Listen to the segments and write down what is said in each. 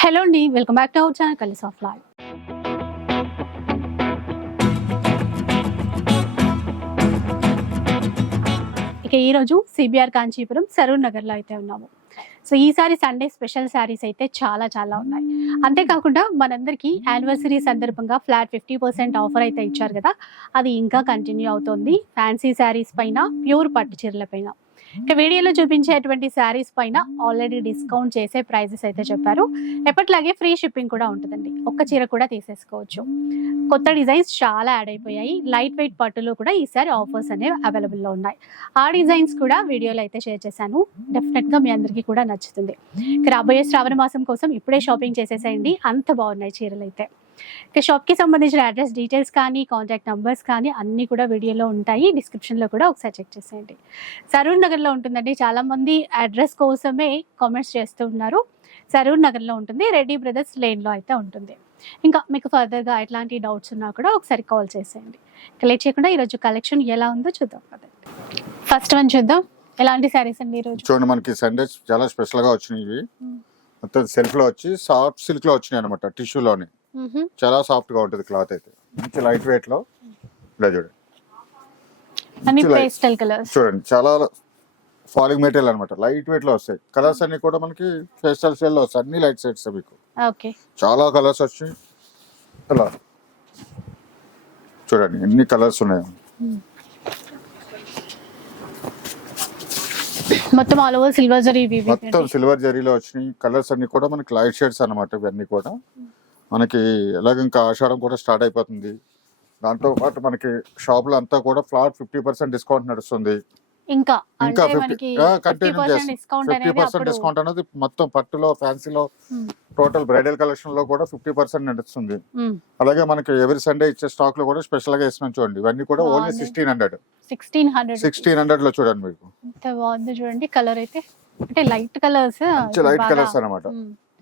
Hello అండి welcome back to our channel కలిసి ఆఫ్ లైవ్ ఇక ఈరోజు సిబిఆర్ కాంచీపురం సరూర్ నగర్లో అయితే ఉన్నాము. సో ఈసారి సండే స్పెషల్ శారీస్ అయితే చాలా చాలా ఉన్నాయి. అంతేకాకుండా మనందరికీ యానివర్సరీ సందర్భంగా ఫ్లాట్ ఫిఫ్టీ పర్సెంట్ ఆఫర్ అయితే ఇచ్చారు కదా అది ఇంకా కంటిన్యూ అవుతుంది. ఫ్యాన్సీ శారీస్ పైన ప్యూర్ పట్టు చీరల పైన. ఇక వీడియోలో చూపించేటువంటి శారీస్ పైన ఆల్రెడీ డిస్కౌంట్ చేసే ప్రైజెస్ అయితే చెప్పారు. ఎప్పటిలాగే ఫ్రీ షిప్పింగ్ కూడా ఉంటుందండి. ఒక్క చీర కూడా తీసేసుకోవచ్చు. కొత్త డిజైన్స్ చాలా యాడ్ అయిపోయాయి. లైట్ వెయిట్ పట్టులో కూడా ఈసారి ఆఫర్స్ అనేవి అవైలబుల్లో ఉన్నాయి. ఆ డిజైన్స్ కూడా వీడియోలో అయితే షేర్ చేశాను. డెఫినెట్గా మీ అందరికీ కూడా నచ్చుతుంది. ఇక రాబోయే శ్రావణ మాసం కోసం ఇప్పుడే షాపింగ్ చేసేసేయండి. అంత బాగున్నాయి చీరలు అయితే. ఇక షాప్కి సంబంధించిన అడ్రస్ డీటెయిల్స్ కానీ కాంటాక్ట్ నంబర్స్ కానీ అన్నీ కూడా వీడియోలో ఉంటాయి. డిస్క్రిప్షన్లో కూడా ఒకసారి చెక్ చేసేయండి. సరూర్ నగర్లో ఉంటుందండి. చాలామంది అడ్రస్ కోసమే కామెంట్స్ చేస్తూ ఉన్నారు. సరూర్ నగర్లో ఉంటుంది. రెడ్డి బ్రదర్స్ లేన్లో అయితే ఉంటుంది. ఇంకా మీకు ఫర్దర్గా ఎట్లాంటి డౌట్స్ ఉన్నా కూడా ఒకసారి కాల్ చేసేయండి. ఇక లేట్ చేయకుండా ఈరోజు కలెక్షన్ ఎలా ఉందో చూద్దాం ఫస్ట్ వన్ చూద్దాం. ఎలాంటి శారీస్ అండి ఈరోజు? చూడండి మనకి సండే చాలా స్పెషల్గా వచ్చినాయి ఇవి. మొత్తం సెల్ఫ్లో వచ్చి సాఫ్ట్ సిల్క్లో వచ్చినాయి అనమాట టిష్యూలోని. చాలా సాఫ్ట్గా ఉంటుంది క్లాత్ అయితే. మంచి లైట్ వెయిట్లో ఇలా చూడండి చూడండి చాలా ఫాలింగ్ మెటీరియల్ అనమాట లైట్ వెయిట్లో వస్తాయి. కలర్స్ అన్ని కూడా మనకి పేస్టల్ షేడ్లో వస్తాయి. అన్ని లైట్ షేడ్స్ మీకు. చాలా కలర్స్ వచ్చి ఇలా. చూడండి ఎన్ని కలర్స్ ఉన్నాయి. మొత్తం ఆల్ ఓవర్ సిల్వర్ జరీ మొత్తం సిల్వర్ జరీలో వచ్చినాయి. కలర్స్ అన్ని కూడా మనకి లైట్ షేడ్స్ అన్నమాట ఇవన్నీ కూడా. మనకి ఎలాగ ఇంకా ఆషాఢం కూడా స్టార్ట్ అయిపోతుంది. దాంతో పాటు మనకి షాప్లో అంతా కూడా ఫ్లాట్ ఫిఫ్టీ పర్సెంట్ డిస్కౌంట్ నడుస్తుంది. ఇంకా ఇంకా fifty continue fifty percent discount అనేది మొత్తం పట్టులో ఫ్యాన్సీలో. టోటల్ బ్రైడల్ కలెక్షన్లో కూడా ఫిఫ్టీ పర్సెంట్ నడుస్తుంది. అలాగే మనకి ఎవరి సండే ఇచ్చే స్టాక్లో కూడా స్పెషల్గా ఇస్తున్నాం చూడండి. ఇవన్నీ కూడా only. Sixteen hundred sixteen hundred sixteen హండ్రెడ్లో చూడండి మీకు. బాగుంది చూడండి. కలర్ అయితే అంటే లైట్ కలర్స్ లైట్ కలర్స్ అన్నమాట.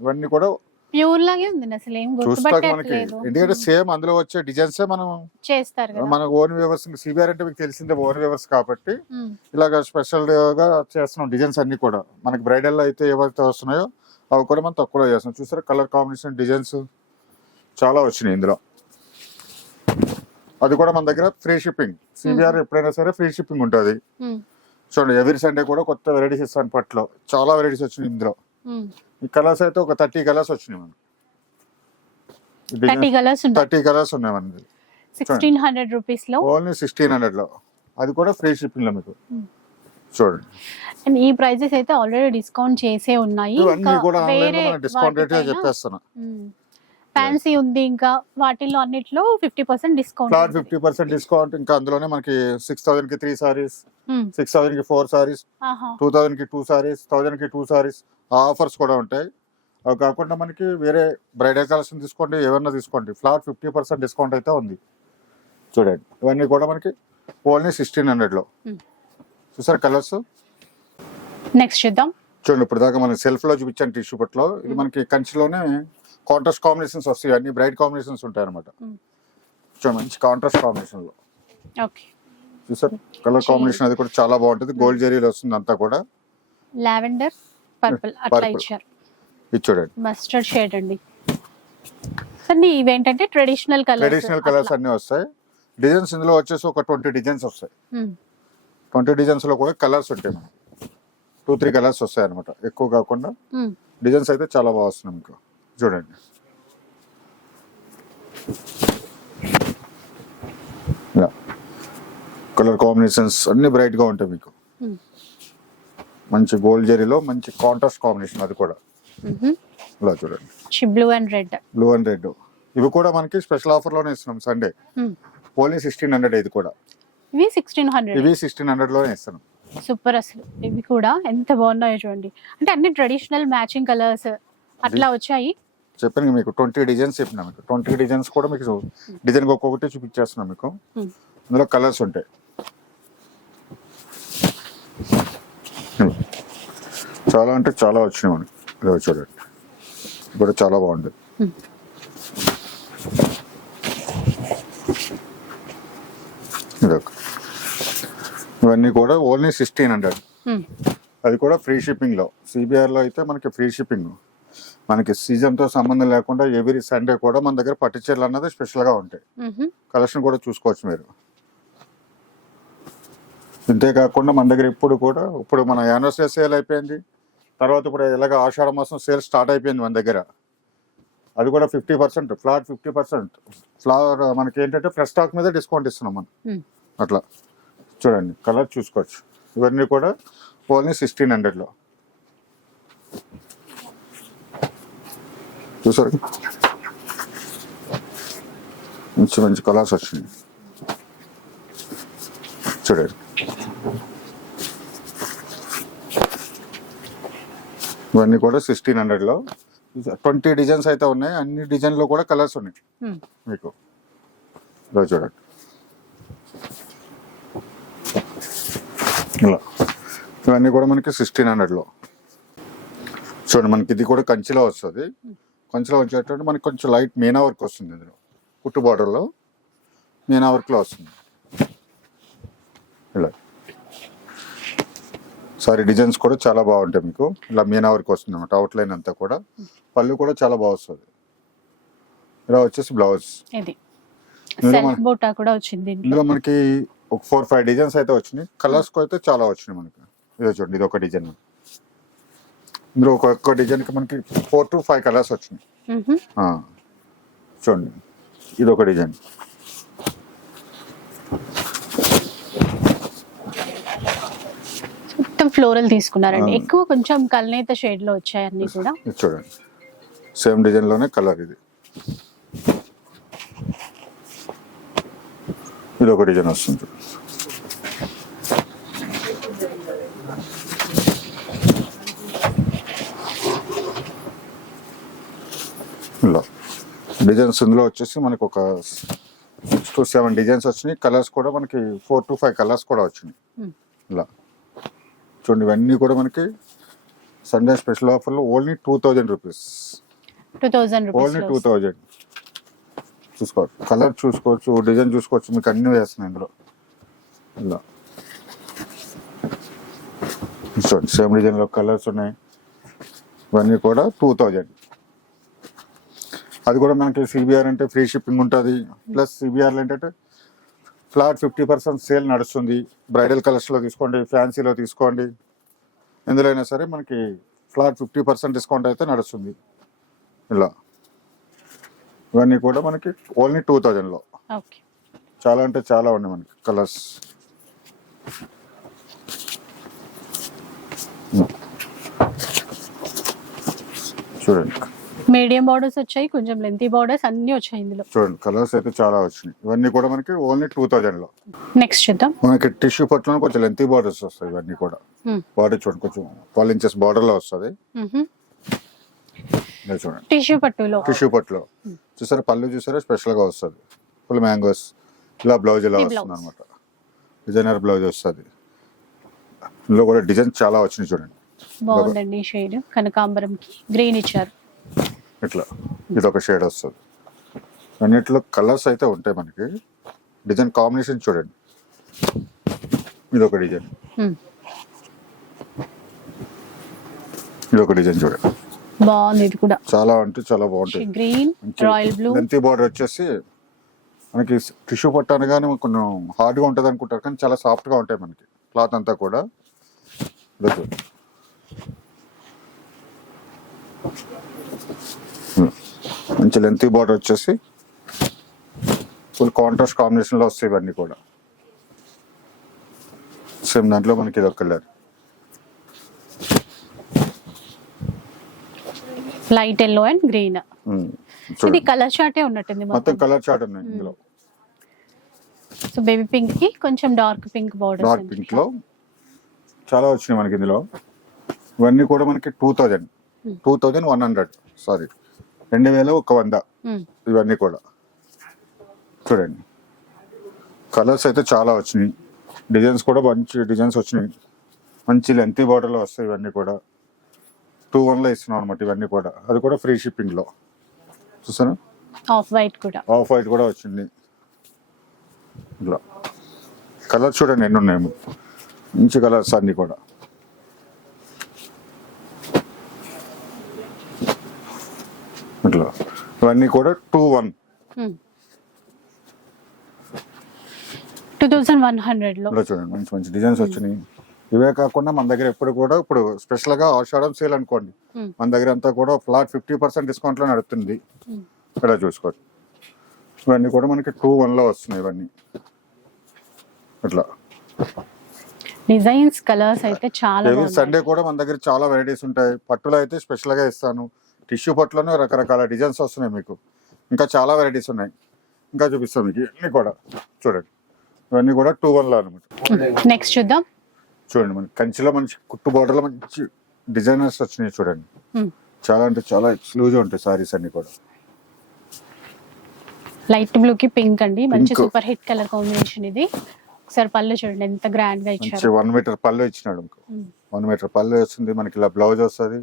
ఇవన్నీ కూడా ప్యూర్ లాగే ఉంది అసలు ఏం చూస్తాక మనకి గుర్తుపట్టట్లేదు ఎందుకంటే సేమ్ అందులో వచ్చే డిజైన్స్ మనం చేస్తారు కదా. మన ఓన్ వ్యూవర్స్ సిబిఆర్ అంటే మీకు తెలిసిందే ఓన్ వ్యూవర్స్ కాబట్టి. మ్మ్. ఇలాగ స్పెషల్గా చేస్తున్నాం డిజైన్స్ అన్ని కూడా. మనకి బ్రైడల్ అయితే ఏవైతే వస్తున్నాయో అవి కూడా మనం తక్కువలో చేస్తున్నాం. చూసారా కలర్ కాంబినేషన్ డిజైన్స్? చాలా వచ్చినాయి ఇందులో. అది కూడా మన దగ్గర ఫ్రీ షిప్పింగ్ సిబిఆర్ ఎప్పుడైనా సరే ఫ్రీ షిప్పింగ్ ఉంటుంది. మ్మ్. చూడండి ఎవరి సండే కూడా కొత్త వెరైటీస్ ఇస్తాను పట్లో చాలా వెరైటీస్ వచ్చినాయి ఇందులో. కలర్స్ అయితే ఒక థర్టీ కలర్స్ వచ్చినాయి మనం థర్టీ కలర్స్ థర్టీ కలర్స్ ఉన్నాయి మనకి. సిక్స్టీన్ హండ్రెడ్ రూపీస్లో? ఓన్లీ సిక్స్టీన్ హండ్రెడ్లో. అది కూడా ఫ్రీ షిప్పింగ్లో మీకు. Hmm. చూడండి. అండ్ ఈ ప్రైజెస్ అయితే ఆల్రెడీ డిస్కౌంట్ చేసే ఉన్నాయి. కూడా ఆన్లైన్లో డిస్కౌంట్ రేట్ చెప్పేస్తున్నా. ఫ్యాన్సీ ఉంది ఇంకా. వాటిల్లో అన్నిట్లో fifty percent discount flat fifty percent discount ఇంకా అందులోనే మనకి సిక్స్ థౌసండ్కి త్రీ సారీస్. సిక్స్ థౌసండ్కి ఫోర్ సారీస్ టూ థౌసండ్కి టూ సారీస్ థౌసండ్కి టూ సారీస్ ఆ ఆఫర్స్ కూడా ఉంటాయి. అవి కాకుండా మనకి వేరే బ్రైడల్ కలెక్షన్ తీసుకోండి ఏమన్నా తీసుకోండి. ఫ్లాట్ ఫిఫ్టీ పర్సెంట్ డిస్కౌంట్ అయితే ఉంది. చూడండి. ఇవన్నీ కూడా మనకి ఓన్లీ సిక్స్టీన్ హండ్రెడ్లో Hmm. చూసారు కలర్స్? నెక్స్ట్ చూద్దాం. చూడండి ఇప్పుడు దాకా మనకి సెల్ఫ్లో చూపించాను టిష్యూ పట్లో ఇది. మనకి కంచిలోనే కాంట్రాస్ట్ కాంబినేషన్స్ వస్తాయి. అన్ని బ్రైట్ కాంబినేషన్స్ ఉంటాయి అనమాట. చూడండి మంచి కాంట్రాస్ట్ కాంబినేషన్లో ఓకే. చూసారు? కలర్ కాంబినేషన్ అది కూడా చాలా బాగుంటుంది. గోల్డ్ జరీలో వస్తుంది అంతా కూడా. లావెండర్. పర్పుల్ అట్లా. ఇచ్చారు. ఇది చూడండి. మస్టర్డ్ షేడ్ అండి. అన్ని ఇవేంటంటే ట్రెడిషనల్ కలర్స్ ట్రెడిషనల్ కలర్స్ అన్ని వస్తాయి. డిజైన్స్ ఇందులో వచ్చేసి ఒక ట్వంటీ డిజైన్స్ వస్తాయి. ట్వంటీ డిజైన్స్లో కూడా కలర్స్ ఉంటాయి మనకి. టూ త్రీ కలర్స్ వస్తాయి అనమాట ఎక్కువ కాకుండా డిజైన్స్ అయితే చాలా బాగా వస్తున్నాయి మీకు. చూడండి. కలర్ కాంబినేషన్స్ అన్ని బ్రైట్గా ఉంటాయి మీకు. మంచి గోల్డ్ జరీలో మంచి కాంట్రాస్ట్ కాంబినేషన్ అది కూడా. ఇలా చూడండి. Blue and red blue and red ఇవి కూడా మనకి స్పెషల్ ఆఫర్లోనే ఇస్తున్నాం సండే ఓన్లీ సిక్స్టీన్ హండ్రెడ్ ఇది కూడా. ఇవి సిక్స్టీన్ హండ్రెడ్ ఇవి సిక్స్టీన్ హండ్రెడ్లోనే ఇస్తున్నాం. సూపర్ అసలు. ఇవి కూడా ఎంత బాగున్నాయో చూడండి. అంటే అన్ని ట్రెడిషనల్ మ్యాచింగ్ కలర్స్ అట్లా వచ్చాయి. చెప్పాను మీకు ట్వంటీ డిజైన్స్ చెప్పినా మీకు. ట్వంటీ డిజైన్స్ కూడా మీకు డిజైన్ ఒక్కొక్కటి చూపించేస్తున్నాం మీకు. ఇందులో కలర్స్ ఉంటాయి. చాలా అంటే చాలా వచ్చినాయి మనకి. ఇదిగో చూడండి. ఇది కూడా చాలా బాగుంది. ఇదొక ఇవన్నీ కూడా ఓన్లీ సిక్స్టీన్ హండ్రెడ్. అది కూడా ఫ్రీ షిప్పింగ్లో సిబిఆర్లో అయితే మనకి ఫ్రీ షిప్పింగ్. మనకి సీజన్తో సంబంధం లేకుండా ఎవ్రీ సండే కూడా మన దగ్గర పట్టు చీరలు అన్నది స్పెషల్గా ఉంటాయి. కలెక్షన్ కూడా చూసుకోవచ్చు మీరు. ఇంతేకాకుండా మన దగ్గర ఇప్పుడు కూడా ఇప్పుడు మన యానివర్సరీ సేల్ అయిపోయింది. తర్వాత ఇప్పుడు ఎలాగ ఆషాఢ మాసం సేల్ స్టార్ట్ అయిపోయింది మన దగ్గర. అది కూడా fifty percent flat fifty percent. Flower మనకి ఏంటంటే ఫ్రెష్ స్టాక్ మీద డిస్కౌంట్ ఇస్తున్నాం మనం. అట్లా. చూడండి కలర్ చూసుకోవచ్చు. ఇవన్నీ కూడా ఓన్లీ సిక్స్టీన్ హండ్రెడ్లో చూసారు? మంచి మంచి కలర్స్ వచ్చినాయి. చూడండి. ఇవన్నీ కూడా సిక్స్టీన్ హండ్రెడ్లో ట్వంటీ డిజైన్స్ అయితే ఉన్నాయి. అన్ని డిజైన్లో కూడా కలర్స్ ఉన్నాయి. మ్మ్. మీకు. ఇలా చూడండి. ఇలా. ఇవన్నీ కూడా మనకి సిక్స్టీన్ హండ్రెడ్లో చూడండి మనకి ఇది కూడా కంచిలో వస్తుంది. కంచిలో వచ్చేటప్పుడు మనకి కొంచెం లైట్ మీనా వర్క్ వస్తుంది ఇందులో. కుట్టు బార్డర్లో మీనా వర్క్లో వస్తుంది. ఇలా. సారీ డిజైన్స్ కూడా చాలా బాగుంటాయి మీకు. ఇలా మీనా వర్క్ వస్తుంది అనమాట అవుట్లైన్ అంతా కూడా. పళ్ళు కూడా చాలా బాగా వస్తుంది. ఇలా వచ్చేసి బ్లౌజ్. ఇది. బోటా కూడా వచ్చింది ఇందులో మనకి ఒక ఫోర్ ఫైవ్ డిజైన్స్ అయితే వచ్చినాయి. కలర్స్ అయితే చాలా వచ్చినాయి మనకి. ఇది చూడండి ఇది ఒక డిజైన్ ఇందులో ఒక్కొక్క డిజైన్కి మనకి ఫోర్ టు ఫైవ్ కలర్స్ వచ్చినాయి. చూడండి ఇది ఒక డిజైన్ మొత్తం ఫ్లోరల్ తీసుకున్నారండి. ఎక్కువ కొంచెం కల్నేత షేడ్లో వచ్చాయి అన్ని కూడా. చూడండి. సేమ్ డిజైన్లోనే కలర్ ఇది. ఇది ఒక డిజైన్ వస్తుంది. ఇలా. డిజైన్స్ ఇందులో వచ్చేసి మనకి ఒక సిక్స్ టు సెవెన్ డిజైన్స్ వచ్చినాయి. కలర్స్ కూడా మనకి ఫోర్ టు ఫైవ్ కలర్స్ కూడా వచ్చినాయి. ఇలా. చూడండి ఇవన్నీ కూడా మనకి సండే స్పెషల్ ఆఫర్లో only two thousand rupees two thousand only two thousand చూసుకోవచ్చు కలర్ చూసుకోవచ్చు డిజైన్ చూసుకోవచ్చు మీకు అన్ని వేస్తున్నాయి ఇందులో. ఇలా చూడండి సేమ్ డిజైన్లో కలర్స్ ఉన్నాయి. ఇవన్నీ కూడా టూ థౌజండ్ అది కూడా మనకి సిబిఆర్ అంటే ఫ్రీ షిప్పింగ్ ఉంటుంది. ప్లస్ సిబిఆర్లో ఏంటంటే ఫ్లాట్ ఫిఫ్టీ పర్సెంట్ సేల్ నడుస్తుంది. బ్రైడల్ కలర్స్లో తీసుకోండి ఫ్యాన్సీలో తీసుకోండి. ఎందులో అయినా సరే మనకి ఫ్లాట్ ఫిఫ్టీ పర్సెంట్ డిస్కౌంట్ అయితే నడుస్తుంది. ఇలా. ఇవన్నీ కూడా మనకి ఓన్లీ టూ థౌజండ్లో. చాలా అంటే చాలా ఉన్నాయి మనకి కలర్స్. చూడండి. మీడియం బార్డర్స్ వచ్చాయి కొంచెం లెంతీ బార్డర్స్ అన్ని వచ్చాయి ఇందులో. చూడండి కలర్స్ అయితే చాలా వచ్చినాయి. ఇవన్నీ కూడా మనకి ఓన్లీ టూ థౌజండ్లో నెక్స్ట్ చూద్దాం. మనకి టిష్యూ పట్టులో కొంచెం లెంతీ బార్డర్స్ వస్తాయి ఇవన్నీ కూడా. బార్డర్ చూడండి కొంచెం ట్వెల్వ్ ఇంచెస్ బార్డర్లో వస్తుంది. ఇలా చూడండి. టిష్యూ పట్టులో. టిష్యూ పట్టులో. చూసారా పళ్ళు చూసారా స్పెషల్గా వస్తుంది. ఫుల్ మ్యాంగోస్ ఇలా బ్లౌజ్ ఇలా వస్తుంది. అనమాట డిజైనర్ బ్లౌజ్ వస్తుంది. ఇందులో కూడా డిజైన్ చాలా వచ్చినాయి చూడండి. బాగుందండి షేడ్ కనకాంబరంకి. గ్రీన్ ఇచ్చారు. ఇట్లా ఇది ఒక షేడ్ వస్తుంది. అన్నిట్లో కలర్స్ అయితే ఉంటాయి మనకి. డిజైన్ కాంబినేషన్ చూడండి. ఇది ఒక డిజైన్. ఇది ఒక డిజైన్ చూడండి. బాగుంది ఇది కూడా. చాలా అంటే చాలా బాగుంటాయి. గ్రీన్ రాయల్ బ్లూ బార్డర్ వచ్చేసి మనకి టిష్యూ పట్టు అనగానే కొంచెం హార్డ్గా ఉంటుంది అనుకుంటారు కానీ చాలా సాఫ్ట్గా ఉంటాయి మనకి. క్లాత్ అంతా కూడా. ఉమ్. మంచి లెంతీ బార్డర్ వచ్చేసి ఫుల్ కాంట్రాస్ట్ కాంబినేషన్లో వస్తాయి ఇవన్నీ కూడా. సేమ్ దాంట్లో మనకి ఇది ఒక colour light yellow and green ఇది కలర్ చార్టే ఉన్నట్టుంది మొత్తం? కలర్ చార్ట్ ఉన్నాయి ఇందులో. సో బేబీ పింక్కి కొంచెం డార్క్ పింక్ బార్డర్ డార్క్ పింక్లో చాలా వచ్చినాయి మనకి ఇందులో. ఇవన్నీ కూడా మనకి two thousand Hmm. Two thousand one hundred sorry రెండు వేల ఒక వంద. ఇవన్నీ కూడా. చూడండి. కలర్స్ అయితే చాలా వచ్చినాయి. డిజైన్స్ కూడా మంచి డిజైన్స్ వచ్చినాయి. మంచి లెంతీ బార్డర్లో వస్తాయి ఇవన్నీ కూడా. టూ వన్లో ఇస్తున్నాం అనమాట ఇవన్నీ కూడా. అది కూడా ఫ్రీ షిప్పింగ్లో చూసాను ఆఫ్ వైట్ కూడా. ఆఫ్ వైట్ కూడా వచ్చింది. ఇలా కలర్స్ చూడండి ఎన్ని ఉన్నాయి. మంచి కలర్స్ అన్ని కూడా. ఇట్లా ఇవన్నీ కూడా two one. Two thousand one చూడండి మంచి మంచి డిజైన్స్ వచ్చినాయి. ఇవే కాకుండా మన దగ్గర ఎప్పుడు కూడా ఇప్పుడు స్పెషల్గా ఆషాఢం సేల్ అనుకోండి. Hmm. మన దగ్గర అంతా కూడా ఫ్లాట్ ఫిఫ్టీ పర్సెంట్ డిస్కౌంట్లో నడుస్తుంది Hmm. ఇక్కడ చూసుకోండి. ఇవన్నీ కూడా మనకి టూ వన్లో వస్తున్నాయి ఇవన్నీ. ఇట్లా. డిజైన్స్ కలర్స్ అయితే చాలా సండే కూడా మన దగ్గర చాలా వెరైటీస్ ఉంటాయి. పట్టులో అయితే స్పెషల్గా ఇస్తాను. టిష్యూ పట్టులోనే రకరకాల డిజైన్స్ వస్తున్నాయి మీకు. ఇంకా చాలా వెరైటీస్ ఉన్నాయి. ఇంకా చూపిస్తాం మీకు. ఇవన్నీ కూడా చూడండి. ఇవన్నీ కూడా టూ వన్లో అనమాట నెక్స్ట్ చూద్దాం. చూడండి మనకి కంచిలో మంచి కుట్టు బోర్డర్లో మంచి డిజైనర్స్ వచ్చినాయి చూడండి. Hmm. చాలా అంటే చాలా ఎక్స్క్లూజివ్ ఉంటాయి సారీస్ అన్ని కూడా. లైట్ బ్లూ కి పింక్ అండి. మంచి. సూపర్ హిట్ కలర్ కాంబినేషన్ ఇది. ఒకసారి పళ్ళు చూడండి ఎంత గ్రాండ్గా ఇచ్చారు. వన్ మీటర్ పళ్ళు ఇచ్చినాడు Hmm. వన్ మీటర్ పళ్ళు వస్తుంది. మనకి ఇలా బ్లౌజ్ వస్తుంది.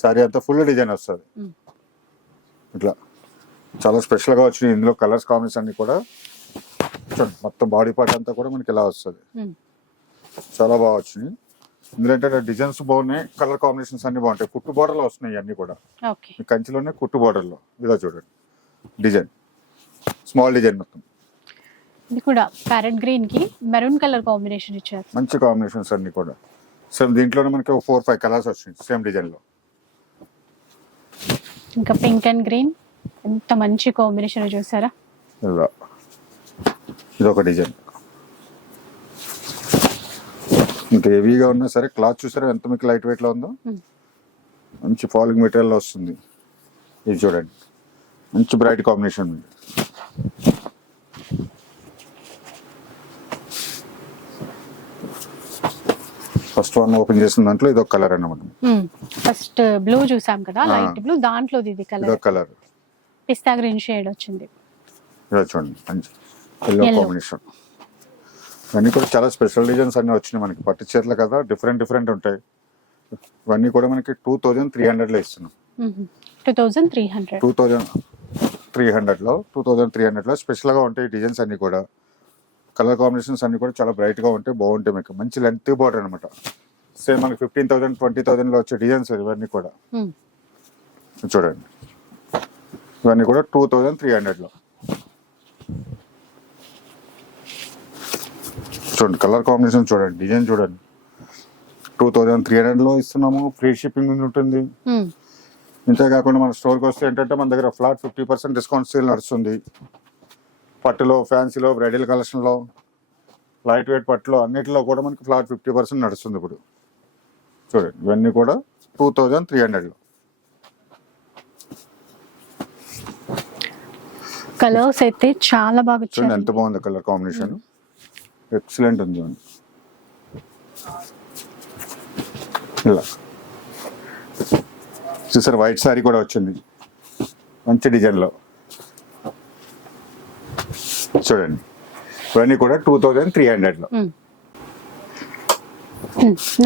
సారీ అంతా ఫుల్ డిజైన్ వస్తుంది. ఇట్లా. చాలా స్పెషల్గా వచ్చినాయి. ఇందులో కలర్స్ కాంబినేషన్ అన్ని కూడా. చూడండి మొత్తం బాడీ పార్ట్ అంతా కూడా మనకి ఇలా వస్తుంది. చాలా బాగా వచ్చినాయి. ఇందులో ఏంటంటే డిజైన్స్ బాగున్నాయి కలర్ కాంబినేషన్స్ అన్ని బాగుంటాయి. కుట్టు border లో వస్తున్నాయి అన్ని కూడా. కంచిలోనే కుట్టు border లో. ఇదో చూడండి. డిజైన్. స్మాల్ డిజైన్ మొత్తం. ఇది కూడా ప్యారెట్ గ్రీన్కి మెరూన్ కలర్ కాంబినేషన్ ఇచ్చారు. మంచి కాంబినేషన్స్ అన్ని కూడా. సేమ్ దీంట్లోనే మనకి ఫోర్ ఫైవ్ కలర్స్ వచ్చినాయి సేమ్ డిజైన్లో. ఇంకా పింక్ అండ్ గ్రీన్ ఎంత మంచి కాంబినేషన్ చూసారా? ఇది ఒక డిజైన్ ఇంకా హెవీగా ఉన్నా సరే క్లాత్ చూసారా? ఎంత మీకు లైట్ వెయిట్లో ఉందో? Hmm. మంచి ఫాలింగ్ మెటీరియల్ వస్తుంది. ఇది చూడండి. మంచి బ్రైట్ కాంబినేషన్ ఉంది. ఫస్ట్ వన్ ఓపెన్ చేసిన దాంట్లో ఇది ఒక కలర్ అన్నమాట. ఫస్ట్ బ్లూ చూసాం కదా. Light blue. దాంట్లో ఇది colour. Colour. Pista green shade వచ్చింది. ఇలా చూడండి మంచి ఎల్లో. కాంబినేషన్ ఇవన్నీ కూడా చాలా స్పెషల్ డిజైన్స్ అన్ని వచ్చినాయి మనకి. పట్టు చీరలు కదా డిఫరెంట్ డిఫరెంట్ ఉంటాయి. ఇవన్నీ కూడా మనకి టూ థౌజండ్ త్రీ హండ్రెడ్లో ఇస్తున్నాం. Two thousand three hundred two thousand three హండ్రెడ్లో టూ థౌజండ్ త్రీ హండ్రెడ్లో స్పెషల్గా ఉంటాయి డిజైన్స్ అన్ని కూడా. కలర్ కాంబినేషన్స్ అన్ని కూడా చాలా బ్రైట్గా ఉంటాయి బాగుంటాయి మీకు. మంచి లెంత్ బార్డర్ అనమాట సేమ్ మనకి ఫిఫ్టీన్ థౌసండ్ ట్వంటీ థౌసండ్లో వచ్చే డిజైన్స్ ఇవన్నీ కూడా. చూడండి. ఇవన్నీ కూడా టూ థౌజండ్ త్రీ హండ్రెడ్లో చూడండి కలర్ కాంబినేషన్ చూడండి డిజైన్ చూడండి. టూ థౌజండ్ త్రీ హండ్రెడ్లో ఇస్తున్నాము ఫ్రీ షిప్పింగ్ ఉంటుంది. ఇంతే కాకుండా మన స్టోర్కి వస్తే ఏంటంటే మన దగ్గర flat fifty percent discount sale నడుస్తుంది. పట్టులో ఫ్యాన్సీలో బ్రైడల్ కలెక్షన్లో లైట్ వెయిట్ పట్టులో అన్నిటిలో కూడా మనకి ఫ్లాట్ ఫిఫ్టీ పర్సెంట్ నడుస్తుంది ఇప్పుడు. చూడండి ఇవన్నీ కూడా టూ థౌజండ్ త్రీ హండ్రెడ్లో. కలర్స్ అయితే చాలా బాగా చూడండి ఎంత బాగుంది కలర్ కాంబినేషన్. ఎక్సలెంట్ ఉంది చూడండి. ఇలా. చూసారు వైట్ సారీ కూడా వచ్చింది. మంచి డిజైన్లో. చూడండి. ఇవన్నీ కూడా టూ థౌజండ్ త్రీ హండ్రెడ్లో.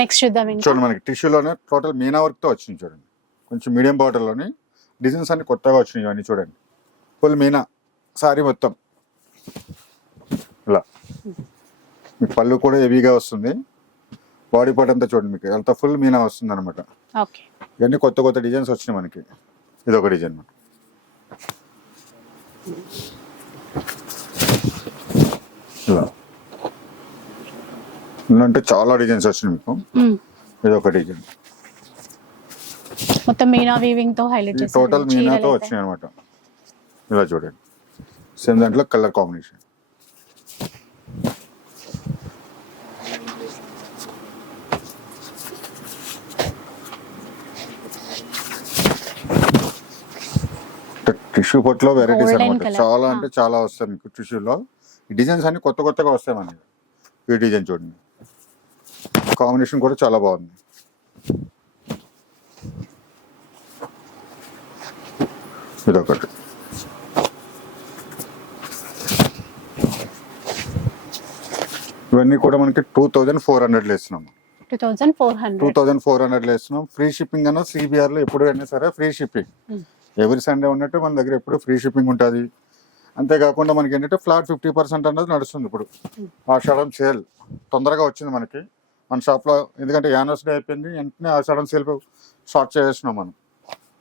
నెక్స్ట్ చూద్దాం చూడండి మనకి టిష్యూలోనే టోటల్ మీనా వర్క్తో వచ్చింది చూడండి. కొంచెం మీడియం బార్డర్లోని డిజైన్స్ అన్ని కొత్తగా వచ్చినాయి ఇవన్నీ చూడండి. ఫుల్ మీనా సారీ మొత్తం. ఇలా. మీకు పళ్ళు కూడా హెవీగా వస్తుంది. బాడీ పార్ట్ అంతా చూడండి మీకు అంతా ఫుల్ మీనా వస్తుంది అనమాట ఇవన్నీ కొత్త కొత్త డిజైన్స్ వచ్చినాయి మనకి. ఇది ఒక డిజైన్. ఇలా అంటే చాలా డిజైన్స్ వచ్చినాయి మీకు. ఇది ఒక డిజైన్ మొత్తం మీనా వీవింగ్తో హైలైట్ చేశారు. టోటల్ మీనాతో. వచ్చినాయి అనమాట ఇలా చూడండి. సేమ్ దాంట్లో కలర్ కాంబినేషన్ టిష్యూ పొట్లో వెరైటీస్ అనమాట. చాలా ఆ. అంటే చాలా వస్తాయి మీకు టిష్యూలో ఈ డిజైన్స్ అన్ని కొత్త కొత్తగా వస్తాయి మనకి ఈ డిజైన్ చూడండి. కాంబినేషన్ కూడా చాలా బాగుంది. ఇదొకటి. ఇవన్నీ కూడా మనకి టూ థౌజండ్ ఫోర్ హండ్రెడ్లో ఇస్తున్నాము two thousand four two hundred thousand four హండ్రెడ్లో ఇస్తున్నాం ఫ్రీ షిప్పింగ్ అన్న సిబిఆర్లో ఎప్పుడు అయినా సరే ఫ్రీ షిప్పింగ్. ఎవ్రీ సండే ఉన్నట్టు మన దగ్గర ఎప్పుడు ఫ్రీ షిప్పింగ్ ఉంటుంది. అంతేకాకుండా మనకి ఏంటంటే ఫ్లాట్ ఫిఫ్టీ పర్సెంట్ అన్నది నడుస్తుంది ఇప్పుడు. Hmm. ఆషాఢం సేల్ తొందరగా వచ్చింది మనకి. మన షాప్లో ఎందుకంటే యానివర్సరీ అయిపోయింది వెంటనే ఆషాఢం సేల్ స్టార్ట్ చేసేస్తున్నాం మనం.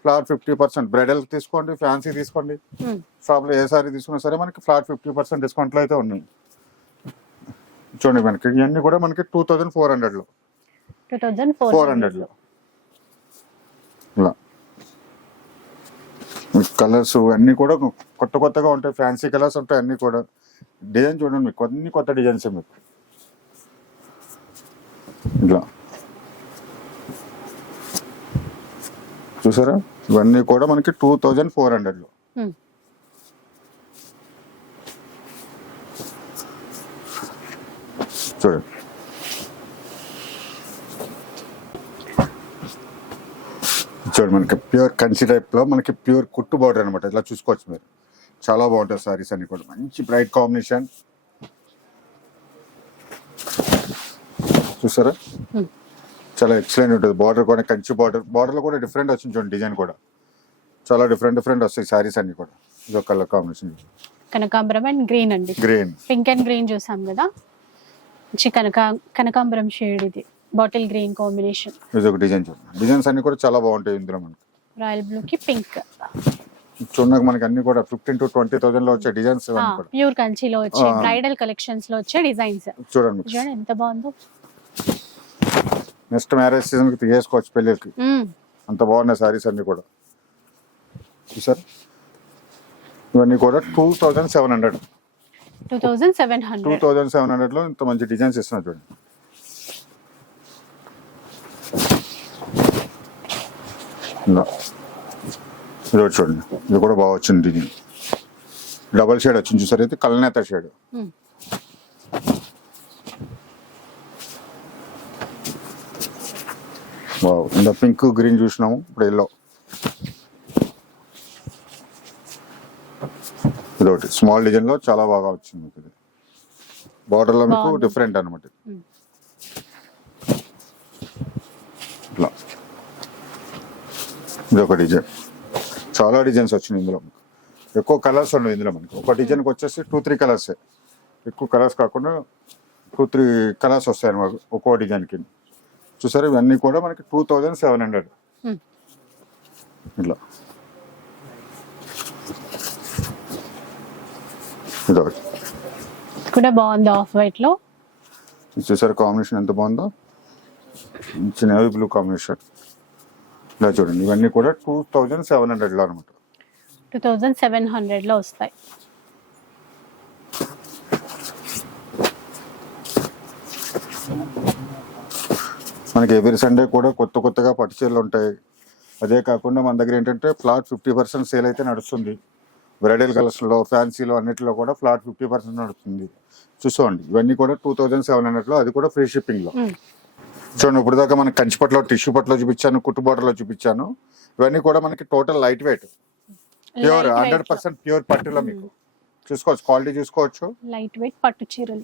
ఫ్లాట్ ఫిఫ్టీ పర్సెంట్ బ్రైడల్ తీసుకోండి ఫ్యాన్సీ తీసుకోండి. షాప్లో ఏ సారీ తీసుకున్నా సరే మనకి ఫ్లాట్ ఫిఫ్టీ పర్సెంట్ డిస్కౌంట్లో అయితే ఉన్నాయి. చూడండి మనకి ఇవన్నీ కూడా మనకి టూ థౌజండ్ ఫోర్ హండ్రెడ్లో. ఫోర్ హండ్రెడ్లో. ఇలా. కలర్స్ అన్నీ కూడా కొత్త కొత్తగా ఉంటాయి. ఫ్యాన్సీ కలర్స్ ఉంటాయి అన్నీ కూడా. డిజైన్ చూడండి మీకు. అన్ని కొత్త డిజైన్స్ మీకు. ఇట్లా. చూసారా? ఇవన్నీ కూడా మనకి టూ థౌజండ్ ఫోర్ హండ్రెడ్లో చూడండి. చూడండి మనకి ప్యూర్ కంచి టైప్లో మనకి ప్యూర్ కుట్టు బార్డర్ అనమాట ఇట్లా చూసుకోవచ్చు మీరు. చాలా బాగుంటుంది సారీస్ అన్ని కూడా. మంచి బ్రైట్ కాంబినేషన్. చూసారా. చాలా ఎక్సలెంట్ ఉంటుంది. బార్డర్ కూడా కంచి బార్డర్. బార్డర్లో కూడా డిఫరెంట్ వచ్చింది చూడండి డిజైన్ కూడా. చాలా డిఫరెంట్ డిఫరెంట్ వస్తాయి సారీస్ అన్ని కూడా. ఇది ఒక కలర్ కాంబినేషన్ కనకాంబరం అండ్ గ్రీన్ అండి. గ్రీన్. పింక్ అండ్ గ్రీన్ చూసాం కదా? మంచి కనక కనకాంబరం షేడ్ ఇది. Bottle green combination. ఇది ఒక డిజైన్ చూడండి డిజైన్స్ అన్ని కూడా చాలా బాగుంటాయి ఇందులో మనకి. రాయల్ బ్లూ కి పింక్. చూడడానికి మనకి అన్ని కూడా ఫిఫ్టీన్ టు ట్వంటీ థౌసండ్లో వచ్చే డిజైన్స్ ప్యూర్ కంచిలో వచ్చే. బ్రైడల్ కలెక్షన్స్లో వచ్చే డిజైన్స్. చూడండి. చూడండి ఎంత బాగుందో. నెక్స్ట్ మ్యారేజ్ సీజన్కి తీసుకోవచ్చు పెళ్ళిళ్ళకి. మ్మ్. అంత బాగున్నాయి సారీస్ అన్ని కూడా. చూసారు? ఇవన్నీ కూడా two thousand seven hundred two thousand seven two hundred thousand seven హండ్రెడ్లో ఇంత మంచి డిజైన్స్ ఇస్తున్నారు చూడండి. ఇలా. ఇది చూడండి. ఇది కూడా బాగా వచ్చింది డిజైన్ డబల్ షేడ్ వచ్చింది చూసారు? అయితే కలనేత షేడ్ ఇంత పింక్ గ్రీన్ చూసినాము. ఇప్పుడు ఎల్లో ఇది ఒకటి. స్మాల్ డిజైన్లో చాలా బాగా వచ్చింది మీకు ఇది. బార్డర్లో మీకు. డిఫరెంట్ అనమాట. ఇట్లా. ఇది ఒక డిజైన్. చాలా డిజైన్స్ వచ్చినాయి ఇందులో మీకు. ఎక్కువ కలర్స్ ఉన్నాయి ఇందులో మనకి. ఒక డిజైన్కి వచ్చేసి టూ త్రీ కలర్స్. ఎక్కువ కలర్స్ కాకుండా టూ త్రీ కలర్స్ వస్తాయి అనమాట ఒక్కో డిజైన్కి. చూసారు ఇవన్నీ కూడా మనకి టూ థౌజండ్ సెవెన్ హండ్రెడ్. ఇట్లా ఇదొకటి కూడా బాగుంది ఆఫ్ వైట్లో చూసారు కాంబినేషన్ ఎంత బాగుందో? మంచి నేవీ బ్లూ కాంబినేషన్. ఇలా చూడండి. ఇవన్నీ కూడా టూ థౌజండ్ సెవెన్ హండ్రెడ్లో అనమాట. టూ థౌజండ్ సెవెన్ హండ్రెడ్లో వస్తాయి. మనకి ఎవ్రీ సండే కూడా కొత్త కొత్తగా పట్టు చీరలు ఉంటాయి. అదే కాకుండా మన దగ్గర ఏంటంటే ఫ్లాట్ ఫిఫ్టీ పర్సెంట్ సేల్ అయితే నడుస్తుంది. బ్రైడల్ కలర్స్లో ఫ్యాన్సీలో అన్నిటిలో కూడా ఫ్లాట్ ఫిఫ్టీ పర్సెంట్ నడుస్తుంది. చూసుకోండి. ఇవన్నీ కూడా టూ థౌజండ్ సెవెన్ హండ్రెడ్లో అది కూడా ఫ్రీ షిప్పింగ్లో. చూడండి ఇప్పుడు దాకా మనకి కంచిపట్లో టిష్యూ పట్లో చూపించాను కుట్టుబాటులో చూపించాను. ఇవన్నీ కూడా మనకి total light weight pure hundred. Percent pure పట్టులో మీకు. చూసుకోవచ్చు క్వాలిటీ చూసుకోవచ్చు. లైట్ వెయిట్ పట్టు చీరలు.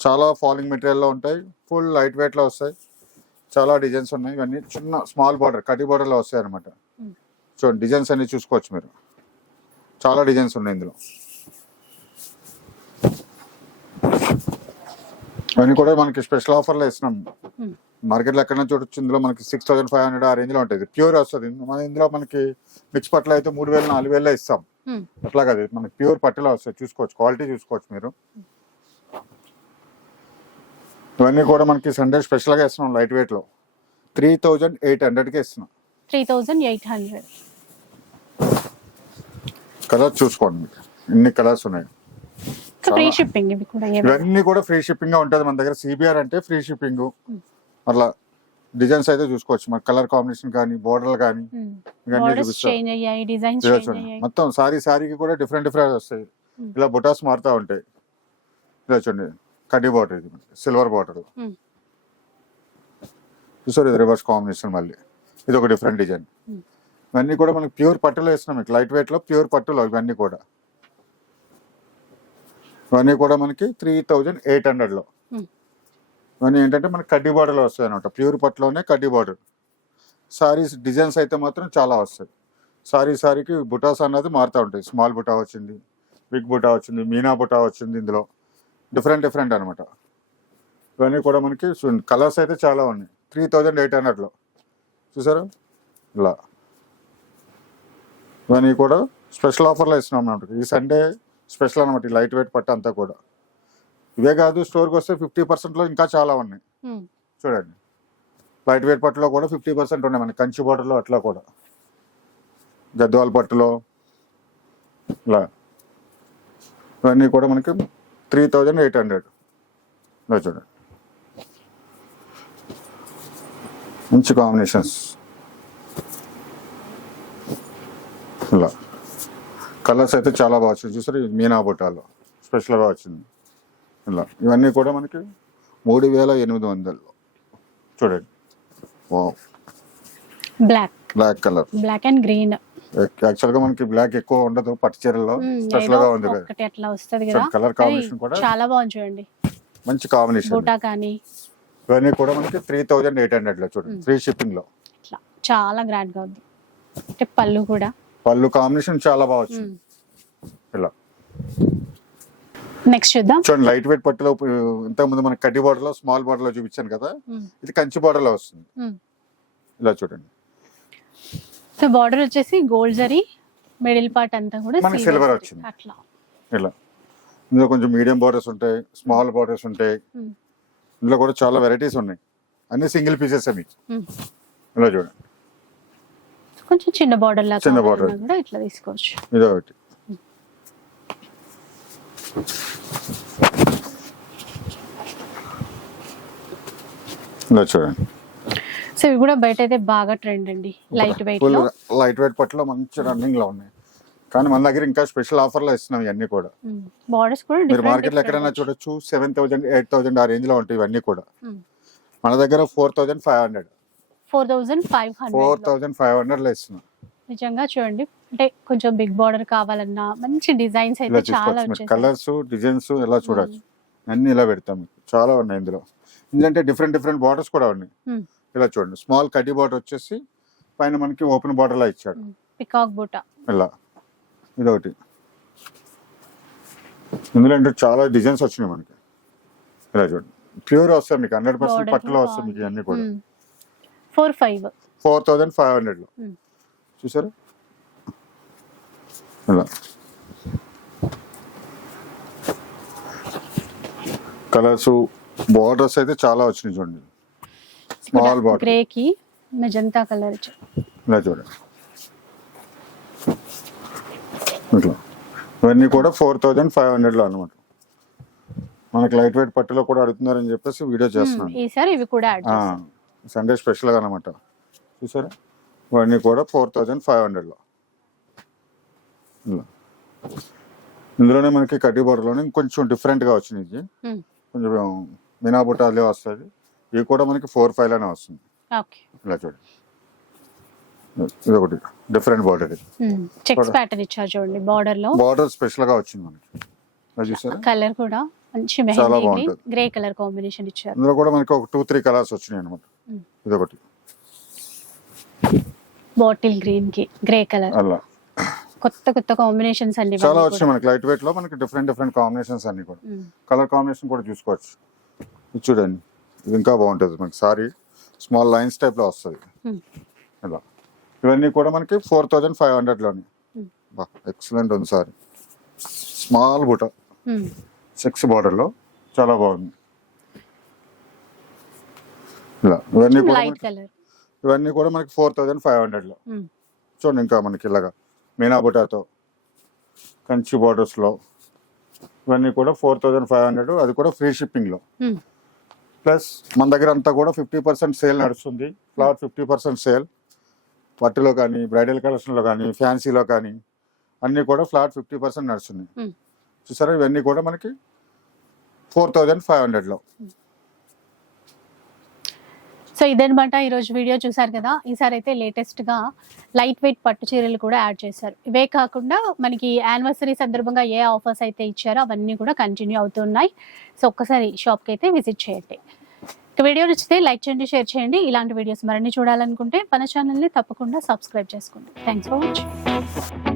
చాలా ఫాలింగ్ మెటీరియల్లో ఉంటాయి. ఫుల్ లైట్ వెయిట్లో వస్తాయి. చాలా డిజైన్స్ ఉన్నాయి. ఇవన్నీ చిన్న స్మాల్ బార్డర్ కటి బార్డర్లో వస్తాయి అనమాట Hmm. చూడండి డిజైన్స్ అన్ని చూసుకోవచ్చు మీరు. చాలా డిజైన్స్ ఉన్నాయి ఇందులో. ఇవన్నీ కూడా మనకి స్పెషల్ ఆఫర్లో ఇస్తున్నాం. మార్కెట్లో ఎక్కడైనా చూడొచ్చు. ఇందులో మనకి సిక్స్ థౌసండ్ ఫైవ్ హండ్రెడ్ ఆ రేంజ్లో ఉంటుంది. ప్యూర్ వస్తుంది. మన ఇందులో మనకి మిక్స్ పట్ల అయితే మూడు వేలు నాలుగు వేలలో ఇస్తాం. అట్లా కాదు మనకి ప్యూర్ పట్టులో వస్తాయి చూసుకోవచ్చు. క్వాలిటీ చూసుకోవచ్చు మీరు. ఇవన్నీ కూడా మనకి సండే స్పెషల్గా ఇస్తున్నాం లైట్ వెయిట్లో త్రీ థౌజండ్ ఎయిట్ హండ్రెడ్కి ఇస్తున్నాం. Three thousand eight hundred colours చూసుకోండి. ఇన్ని కలర్స్ ఉన్నాయి. ఫ్రీ. షిప్పింగ్ ఇవి కూడా ఇవన్నీ కూడా ఫ్రీ షిప్పింగ్ ఉంటుంది మన దగ్గర. సిబిఆర్ అంటే ఫ్రీ షిప్పింగ్. అట్లా డిజైన్స్ అయితే చూసుకోవచ్చు. మన కలర్ కాంబినేషన్ కానీ బోర్డర్లు కానీ అయ్యాయి మొత్తం సారీ సారీకి కూడా డిఫరెంట్ డిఫరెంట్ వస్తాయి. Hmm. ఇలా బుటాస్ మారుతూ ఉంటాయి. ఇలా చూడండి. కడ్డీ బార్డర్ ఇది. Silver border Hmm. చూసారు ఇది రివర్స్ కాంబినేషన్ మళ్ళీ. ఇది ఒక డిఫరెంట్ డిజైన్ Hmm. ఇవన్నీ కూడా మనకి ప్యూర్ పట్టులో వేస్తున్నాం. మీకు లైట్ వెయిట్లో ప్యూర్ పట్టులో ఇవన్నీ కూడా. ఇవన్నీ కూడా మనకి త్రీ థౌజండ్ ఎయిట్ హండ్రెడ్లో. Hmm. ఇవన్నీ ఏంటంటే మనకి కడ్డీ బార్డర్లో వస్తాయి అనమాట ప్యూర్ పట్టులోనే కడ్డీ బార్డర్ సారీస్ డిజైన్స్ అయితే మాత్రం చాలా వస్తాయి. సారీ సారీకి బుటాస్ అన్నది మారుతూ ఉంటాయి. స్మాల్ బుటా వచ్చింది బిగ్ బుటా వచ్చింది మీనా బుటా వచ్చింది ఇందులో. డిఫరెంట్ డిఫరెంట్ అనమాట ఇవన్నీ కూడా మనకి కలర్స్ అయితే చాలా ఉన్నాయి. త్రీ థౌజండ్ ఎయిట్ హండ్రెడ్లో చూసారు? ఇలా. ఇవన్నీ కూడా స్పెషల్ ఆఫర్లో ఇస్తున్నాం అన్నమాట. ఈ సండే స్పెషల్ అనమాట ఈ లైట్ వెయిట్ పట్టు అంతా కూడా. ఇవే కాదు స్టోర్కి వస్తే ఫిఫ్టీ పర్సెంట్లో ఇంకా చాలా ఉన్నాయి. చూడండి. లైట్ వెయిట్ పట్టులో కూడా ఫిఫ్టీ పర్సెంట్ ఉన్నాయి మనకి. కంచి బార్డర్లో అట్లా కూడా. గద్వాల పట్టులో. ఇలా. ఇవన్నీ కూడా మనకి త్రీ థౌజండ్ ఎయిట్ హండ్రెడ్ చూడండి. మంచి కాంబినేషన్స్ ఇలా. కలర్స్ అయితే చాలా బాగా వచ్చింది. చూసారు? మీనా బుట్టాలో స్పెషల్గా వచ్చింది. ఇలా. ఇవన్నీ కూడా మనకి మూడు వేల ఎనిమిది వందలు చూడండి. Black black colour. Black and green యాక్చువల్గా మనకి బ్లాక్ ఎక్కువ ఉండదు. పట్టు చీరల్లో స్పెషల్గా ఉంది అట్లా వస్తది కదా. కలర్ కాంబినేషన్ కూడా చాలా బాగుంది చూడండి. మంచి కాంబినేషన్ బూటా కానీ. ఇవన్నీ కూడా మనకి త్రీ థౌజండ్ ఎయిట్ హండ్రెడ్లో చూడండి. ఫ్రీ షిప్పింగ్లో. చాలా గ్రాండ్గా ఉంది. అంటే పళ్ళు కూడా. పళ్ళు కాంబినేషన్ చాలా బాగా వచ్చింది. ఇలా. నెక్స్ట్ చూద్దాం. చూడండి లైట్ వెయిట్ పట్టులో ఇంతకు ముందు మనకి కడ్డీ బార్డర్లో స్మాల్ బార్డర్లో చూపించాను కదా. ఇది కంచి బార్డర్లో వస్తుంది. ఇలా చూడండి. సో బార్డర్ వచ్చేసి గోల్డ్ జరీ మిడిల్ పార్ట్ అంతా కూడా మనకి జరీ. వచ్చింది. అట్లా. ఇలా. ఇందులో కొంచెం మీడియం బార్డర్స్ ఉంటాయి స్మాల్ బార్డర్స్ ఉంటాయి. ఇందులో కూడా చాలా వెరైటీస్ ఉన్నాయి. అన్ని సింగిల్ పీసెస్ అవి. ఇలా చూడండి. కొంచెం చిన్న బార్డర్ లాగా చిన్న border. కూడా ఇట్లా తీసుకోవచ్చు. ఇదో ఒకటి చూడండి. సో ఇవి కూడా బయట అయితే బాగా ట్రెండ్ అండి లైట్ వెయిట్ లైట్ వెయిట్ పట్టులో మంచి రన్నింగ్లో ఉన్నాయి. కానీ మన దగ్గర ఇంకా స్పెషల్ ఆఫర్లో ఇస్తున్నాం ఇవన్నీ కూడా. బార్డర్స్ కూడా మీరు different మార్కెట్లో different ఎక్కడైనా. చూడొచ్చు సెవెన్ థౌసండ్ ఎయిట్ థౌసండ్ ఆ రేంజ్లో ఉంటాయి ఇవన్నీ కూడా. మన దగ్గర four thousand five hundred four thousand five four hundred thousand five హండ్రెడ్లో ఇస్తున్నాం. నిజంగా చూడండి. అంటే కొంచెం బిగ్ బార్డర్ కావాలన్నా మంచి డిజైన్స్ ఇలా అయితే చాలా చూసుకోవచ్చు. మీరు వచ్చేసాయి. కలర్స్ డిజైన్స్ ఎలా చూడొచ్చు? అన్ని ఇలా పెడతాం. మీకు చాలా ఉన్నాయి ఇందులో. ఎందుకంటే డిఫరెంట్ డిఫరెంట్ బార్డర్స్ కూడా ఉన్నాయి. ఇలా చూడండి. స్మాల్ కడ్డీ బార్డర్ వచ్చేసి పైన మనకి ఓపెన్ బార్డర్ లా ఇచ్చాడు. పికాక్ బూటా. ఇలా. ఇదొకటి. ఇందులో అంటే చాలా డిజైన్స్ వచ్చినాయి మనకి. ఇలా చూడండి. ప్యూర్ వస్తాయి మీకు. హండ్రెడ్ పర్సెంట్ Border పట్టులో కూడా వస్తాయి మీకు ఇవన్నీ కూడా. Four five. Four thousand five హండ్రెడ్లో Hmm. చూసారు? ఇలా కలర్స్ బార్డర్స్ అయితే చాలా వచ్చినాయి చూడండి. స్మాల్ బార్డర్ గ్రే కి మెజంతా కలర్. ఇలా చూడండి. ఇట్లా. ఇవన్నీ కూడా ఫోర్ థౌజండ్ ఫైవ్ హండ్రెడ్లో అనమాట మనకి లైట్ వెయిట్ పట్టులో కూడా అడుగుతున్నారని చెప్పేసి వీడియో చేస్తున్నాను. ఈసారి ఇవి కూడా సండే స్పెషల్గా అనమాట చూసారా? ఇవన్నీ కూడా ఫోర్ థౌజండ్ ఫైవ్ హండ్రెడ్లో ఇందులోనే మనకి కడ్డీ బోర్డర్లోనే ఇంకొంచెం డిఫరెంట్గా వచ్చినాయి ఇది. Hmm. కొంచెం మినా బుట్టాలే వస్తుంది. ఇవి కూడా మనకి ఫోర్ ఫైవ్లోనే వస్తుంది. ఇలా చూడండి ఇది ఒకటి డిఫరెంట్ బార్డర్ ఇది చెక్స్ ప్యాటర్న్ ఇచ్చారు చూడండి బార్డర్లో. బార్డర్ స్పెషల్గా వచ్చింది మనకి. కలర్ కూడా. మంచి చాలా మెహందీ గ్రీన్ బాగుంటుంది. గ్రే కలర్ కాంబినేషన్ ఇచ్చారు. ఇందులో కూడా మనకి ఒక టూ త్రీ కలర్స్ వచ్చినాయి అనమాట. ఇది ఒకటి బాటిల్ గ్రీన్కి గ్రే కలర్. అలా. కొత్త కొత్త కాంబినేషన్స్ అండి చాలా ఇవన్నీ వచ్చినాయి మనకి. లైట్ వెయిట్లో మనకి డిఫరెంట్ డిఫరెంట్ కాంబినేషన్స్ అన్ని కూడా. ఉమ్. కలర్ కాంబినేషన్ కూడా చూసుకోవచ్చు. ఇది చూడండి. ఇది ఇంకా బాగుంటుంది మనకి. సారీ స్మాల్ లైన్స్ టైప్లో వస్తుంది. Hmm. ఇలా ఇవన్నీ కూడా మనకి ఫోర్ థౌజండ్ ఫైవ్ హండ్రెడ్లోని. బా ఎక్సలెంట్ ఉంది సారీ. స్మాల్ బుట ఉమ్. సిక్స్ బార్డర్లో చాలా బాగుంది. ఇలా ఇవన్నీ కూడా లైట్ మనకి- కలర్. ఇవన్నీ కూడా మనకి ఫోర్ థౌజండ్ ఫైవ్ హండ్రెడ్లో ఉమ్. చూడండి ఇంకా మనకి ఇలాగా మీనా బుటాతో కంచి బార్డర్స్లో ఇవన్నీ కూడా ఫోర్ థౌజండ్ ఫైవ్ హండ్రెడ్ అది కూడా ఫ్రీ షిప్పింగ్లో ఉమ్. ప్లస్ మన దగ్గర అంతా కూడా ఫిఫ్టీ పర్సెంట్ సేల్ నడుస్తుంది. Flower fifty percent sale. పట్టులో కానీ బ్రైడల్ కలెక్షన్లో కానీ ఫ్యాన్సీలో కానీ అన్నీ కూడా ఫ్లాట్ ఫిఫ్టీ పర్సెంట్ నడుస్తున్నాయి. చూసారా? ఇవన్నీ కూడా మనకి ఫోర్ థౌజండ్ ఫైవ్ హండ్రెడ్లో. సో ఇదనమాట ఈరోజు వీడియో చూసారు కదా? ఈసారి అయితే లేటెస్ట్గా లైట్ వెయిట్ పట్టు చీరలు కూడా యాడ్ చేశారు. ఇవే కాకుండా మనకి యానివర్సరీ సందర్భంగా ఏ ఆఫర్స్ అయితే ఇచ్చారో అవన్నీ కూడా కంటిన్యూ అవుతున్నాయి సో ఒక్కసారి షాప్కి అయితే విజిట్ చేయండి. ఇక వీడియో నచ్చితే లైక్ చేయండి షేర్ చేయండి. ఇలాంటి వీడియోస్ మరిన్ని చూడాలనుకుంటే మన ఛానల్ని తప్పకుండా సబ్స్క్రైబ్ చేసుకోండి. Thanks for watching.